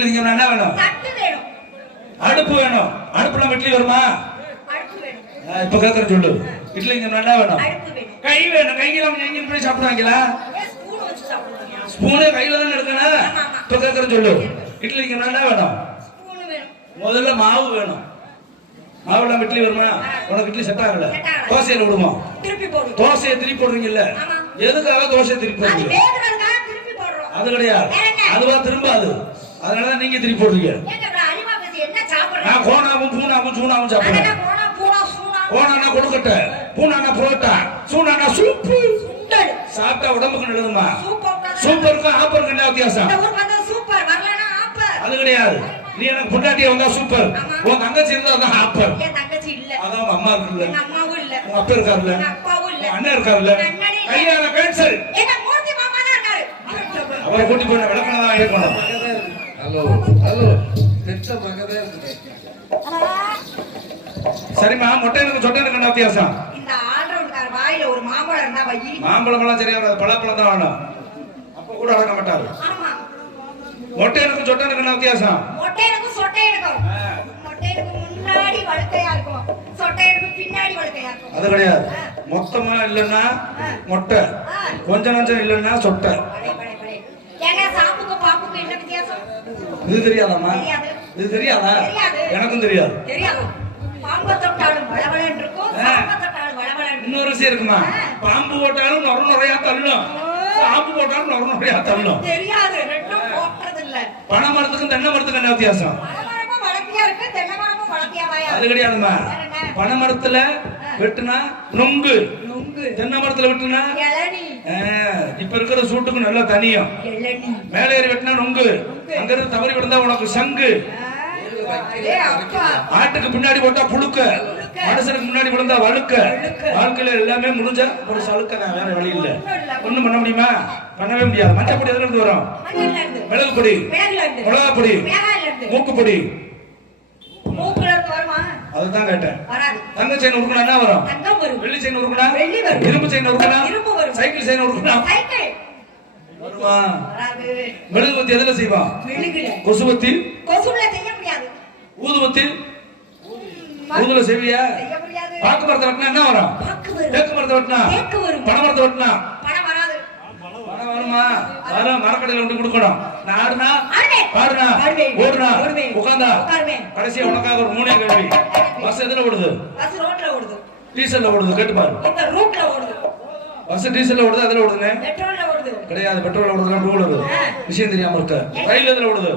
என்ன வேணும்? அடுப்பு வேணும். அடுப்புல இட்லி வருமா? இப்ப கேக்குற சொல்லு. இட்லி என்ன வேணும்? கை வேணும். கையில எங்க போய் சாப்பிடுவாங்களா? ஸ்பூனே கையில தான் எடுக்கணும். இப்ப கேக்குற சொல்லு. இட்லி என்ன வேணும்? முதல்ல மாவு வேணும். மாவுல இட்லி வருமா? உனக்கு இட்லி செட் ஆகல. தோசையில விடுமா? தோசையை திருப்பி போடுறீங்கல்ல? எதுக்காக தோசையை திருப்பி போடுறீங்க? அது கிடையாது. அதுவா திரும்பாது. அதனாலதான் நீங்க திருப்பி போடுறீங்க. நான் கோணாவும் பூனாவும் சூனாவும் சாப்பிடுறேன். கோணானா கொழுக்கட்டை, பூனானா புரோட்டா, சூனானா சூப்பு. சாப்பிட்டா உடம்புக்கு நல்லதுமா? சூப்பருக்கும் ஆப்பருக்கும் என்ன வித்தியாசம்? அது கிடையாது. நீ எனக்கு பொண்டாட்டியா வந்தா சூப்பர், உன் தங்கச்சி இருந்தா அதான் ஆப்பர். அதான் அம்மா இருக்குல்ல, உங்க அப்பா இருக்காருல்ல, அண்ணன் இருக்காருல்ல. கையால கேன்சல். அவரை கூட்டி போய் விளக்கணதான் இருக்கணும். ஹலோ ஹலோ பெற்ற மகதே இருக்கு. சரிமா, மொட்டைனுக்கு சொட்டைனுக்கு என்ன வித்தியாசம்? இந்த ஆல்ரவுண்ட்கார வாயில ஒரு மாம்பழம் இருந்தா வை. மாம்பழம் எல்லாம் சரியா வராது, பழப்பழம் தான் வேணும். அப்ப கூட அடக்க மாட்டாரு. ஆமா. மொட்டைனுக்கு சொட்டைனுக்கு என்ன வித்தியாசம்? மொட்டைனுக்கு சொட்டைனுக்கும். மொட்டைனுக்கு முன்னாடி வழுக்கையா இருக்கும், சொட்டைனுக்கு பின்னாடி வழுக்கையா இருக்கும். அது கிடையாது. மொத்தமா இல்லன்னா மொட்டை, கொஞ்சம் கொஞ்சம் இல்லன்னா சொட்டை. ஏங்க சாப்புக்கு பாப்புக்கு என்ன வித்தியாசம்? இது தெரியாதாமா? இது தெரியாதா? எனக்கும் தெரியாது. தெரியாது. பாம்பு தொட்டாலும் வளவளன்னு இருக்கும், சாம்பு தொட்டாலும் வளவளன்னு. இன்னொரு விஷயம் இருக்குமா? பாம்பு போட்டாலும் நொறையா தள்ளும், சாம்பு போட்டாலும் நொறையா தள்ளும். தெரியாது, ரெண்டும் போட்டது இல்ல. பனை மரத்துக்கும் தென்னை மரத்துக்கும் என்ன வித்தியாசம்? பனை மரமும் வளர்த்தியா இருக்கு, தென்னை மரமும் வளர்த்தியாவாயா? அது கிடையாதுமா. பனை மரத்துல வெட்டுனா நுங்கு, தென்னை மரத்துல வெட்டுனா இளநீ. இப்ப இருக்கிற சூட்டுக்கு நல்லா தனியும். மேலே ஏறி வெட்டினா நுங்கு, அங்க இருந்து தவறி விழுந்தா உனக்கு சங்கு. ஆட்டுக்கு பின்னாடி போட்டா புழுக்க, மனுஷனுக்கு முன்னாடி விழுந்தா வழுக்க. வாழ்க்கையில எல்லாமே முடிஞ்ச ஒரு சலுக்க தான், வேற வழி இல்ல. ஒண்ணும் பண்ண முடியுமா? பண்ணவே முடியாது. மஞ்சப்பொடி எதுல இருந்து வரும்? மிளகு பொடி, மிளகா பொடி, மூக்கு பொடி. அதுதான் கேட்டேன். தங்க செயின் உருக்குனா என்ன வரும்? வெள்ளி செயின் உருக்குனா இரும்பு செயின் உருக்குனா சைக்கிள் செயின் உருக்குனா வருமா? மெழுகுவத்தி எதுல செய்வா? கொசுவத்தி, ஊதுவத்தி, ஊதுல செய்வியா? பாக்கு மரத்தை வெட்டினா என்ன வரும்? தேக்கு மரத்தை வெட்டினா, பனை மரத்தை வெட்டினா பணம் வருமா? வரும். மரக்கடையில வந்து கொடுக்கணும். நான் ஆடுனா பாடுனா ஓடுனா உட்காந்தா கடைசியா உனக்காக ஒரு மூணே கேள்வி. பஸ் எதுல ஓடுது? டீசல்ல ஓடுது. கேட்டு பாரு. பஸ் டீசல்ல ஓடுது, அதுல ஓடுதுன்னு கிடையாது. பெட்ரோல்ல ஓடுது, விஷயம் தெரியாம இருக்க. ரயில் எதுல ஓடுது?